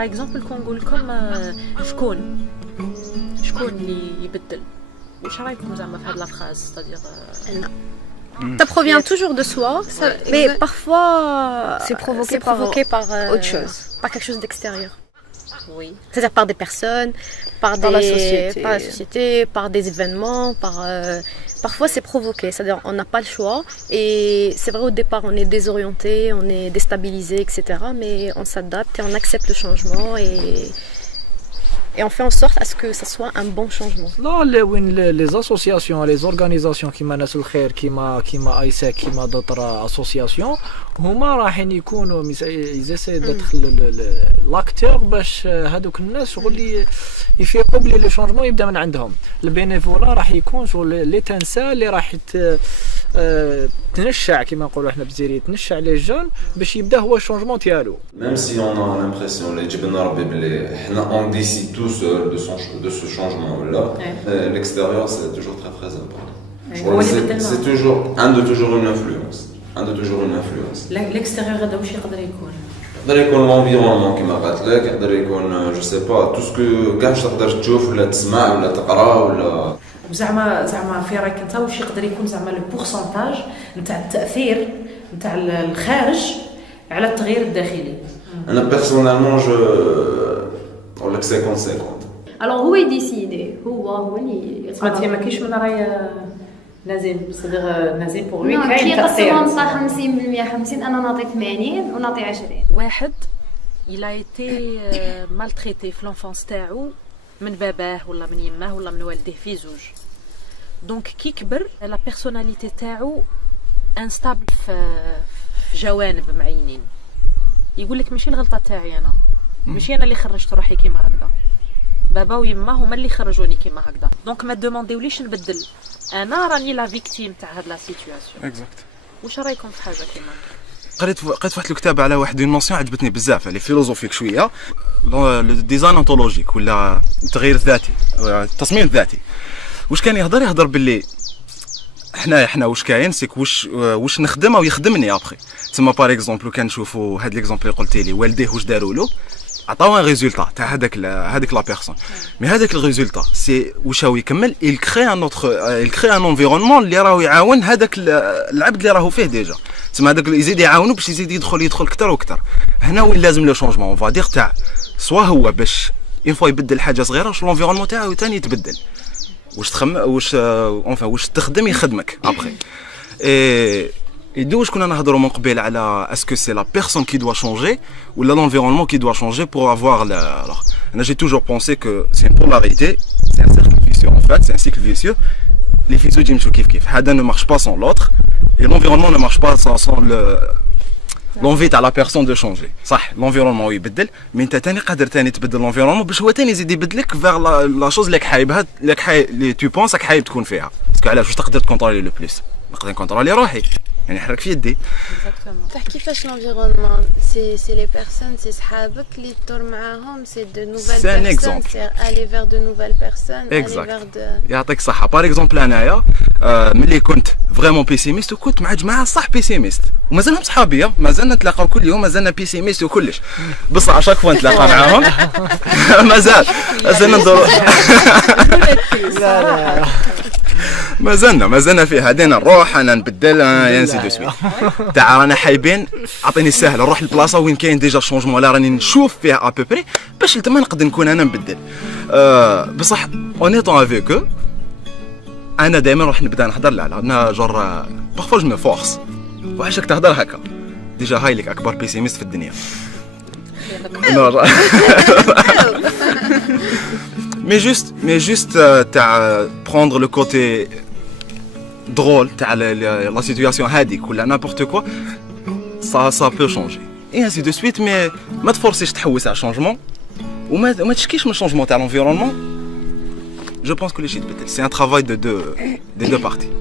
باغ اكزومبل كون نقول لكم شكون اللي يبدل واش رايكم زعما في هاد لا فراز ستادير Ça provient toujours de soi, mais parfois c'est provoqué par autre chose, par quelque chose d'extérieur. Oui. C'est-à-dire par des personnes, par la société. par la société, par des événements, parfois c'est provoqué, c'est-à-dire on n'a pas le choix et c'est vrai au départ on est désorienté, on est déstabilisé, etc. Mais on s'adapte et on accepte le changement et on fait en sorte à ce que ça soit un bon changement. Non, les associations, les organisations qui manent le khair, كيما AISEC, كيما d'autres associations, هما راحين يكونوا ils essaient d'être l'acteur باش هذوك الناس اللي يفيقوا بلي لو شونجمون يبدا من عندهم. البينيفولا راح يكون لي تنسا اللي راح تنشع كيما نقولوا احنا بالجزائريه تنشع لي جون باش يبدا هو الشونجمون ديالو. Même si on a l'impression اللي جبنا ربي بلي حنا on décide tout seul de ce changement là, l'extérieur c'est toujours très important. C'est toujours une influence. L'extérieur هذا واش يقدر يكون؟ يقدر يكون l'environnement كما قلت لك، يقدر يكون جو سي با تو سكو كاع تقدر تشوف ولا تسمع ولا تقرا ولا زعما في رايك انت واش يقدر يكون زعما لو بورسونتاج نتاع التاثير نتاع الخارج على التغيير الداخلي؟ انا بيرسونيلمون جو نقول لك 50-50. Alors هو يديسيدي هو اللي ما كاينش من راي نازل صدر نازل بور لوي كاين تاثير 50% 50 انا نعطي 80 ونعطي 20. واحد il a été maltraité في l'enfance تاعو من باباه ولا من يماه ولا من والديه في زوج دونك كي كبر لا بيرسوناليتي تاعو انستابل في جوانب معينين يقول لك ماشي الغلطه تاعي انا ماشي انا اللي خرجت روحي كيما هكذا بابا ويما هما اللي خرجوني كيما هكذا دونك ما دومونديوليش نبدل انا راني لا فيكتيم تاع هاد لا سيتوياسيون اكزاكت. واش رايكم في حاجه كيما قريت واحد الكتاب على واحد النوسيون عجبتني بزاف على فيلوزوفيك شويه لو ديزاين انتولوجيك ولا التغيير الذاتي التصميم الذاتي واش كان يهضر باللي حنا واش كاين سيك واش نخدم او يخدمني ابخي تما باغ اكزومبل كان نشوفوا هاد ليكزومبل اللي قلتي لي والديه واش داروا له عطاو ان ريزولتا تاع هذاك لا بيرسون مي هذاك الريزولتا سي واش هو يكمل il crée un environnement اللي راهو يعاون هذاك العبد اللي راهو فيه ديجا تما هذاك يزيد يعاونو باش يزيد يدخل اكثر واكثر هنا وين لازم لو شونجمون اون فادير تاع سوا هو باش اون فوا يبدل حاجه صغيره واش لونفيرونمون تاعو ثاني يتبدل واش تخدم يخدمك ابخي Et d'où je connais نهضروا من قبل على est-ce que c'est la personne qui doit changer ou l'environnement qui doit changer pour avoir alors j'ai toujours pensé que c'est une polarité, c'est un cercle vicieux en fait, c'est un cycle vicieux. Les physios يمشوا كيف هذا ne marche pas sans l'autre et l'environnement ne marche pas sans l'envie تاع la personne de changer. صح l'environnement يبدل mais انت ثاني قادر ثاني تبدل l'environnement باش هو ثاني يزيد يبدلك vers la chose اللي حايبها اللي tu penses راك حايب تكون فيها باسكو علاش واش تقدر تكونترولي لو بليس نقدر نكونترولي روحي يعني حرك في يدي. صح كيفاش l'environnement c'est les personnes c'est صحابك اللي تدور معاهم c'est de nouvelles personnes c'est aller vers de nouvelles personnes aller vers de يعطيك الصحة باغ اكزومبل انايا ملي كنت فريمون بيسيميست وكنت مع جماعة صح بيسيميست ومازالهم صحابي مازالنا نتلاقاو كل يوم مازالنا بيسيميست وكلش بصح اشاك فوا نتلاقى معاهم مازالنا ندورو مازلنا فيه هذينا نروح انا نبدل ينسي دو سويت تاع رانا حايبين عطيني السهل نروح للبلاصه وين كاين ديجا شونجمون ولا راني نشوف فيها ابوبري باش لتما نقدر نكون انا نبدل بصح اونيتون افيك انا دائما نروح نبدا نهضر لا انا جور بارفوا جو مي فورس وعشاك تهضر هكا ديجا هاي لك اكبر بيسيميست في الدنيا mais juste prendre le côté drôle تاع la situation هذيك ولا n'importe quoi ça peut changer et ainsi de suite mais ما تفورسيش تحوس على changement وما تشكيش من changement تاع l'environnement je pense que les shit c'est un travail des deux parties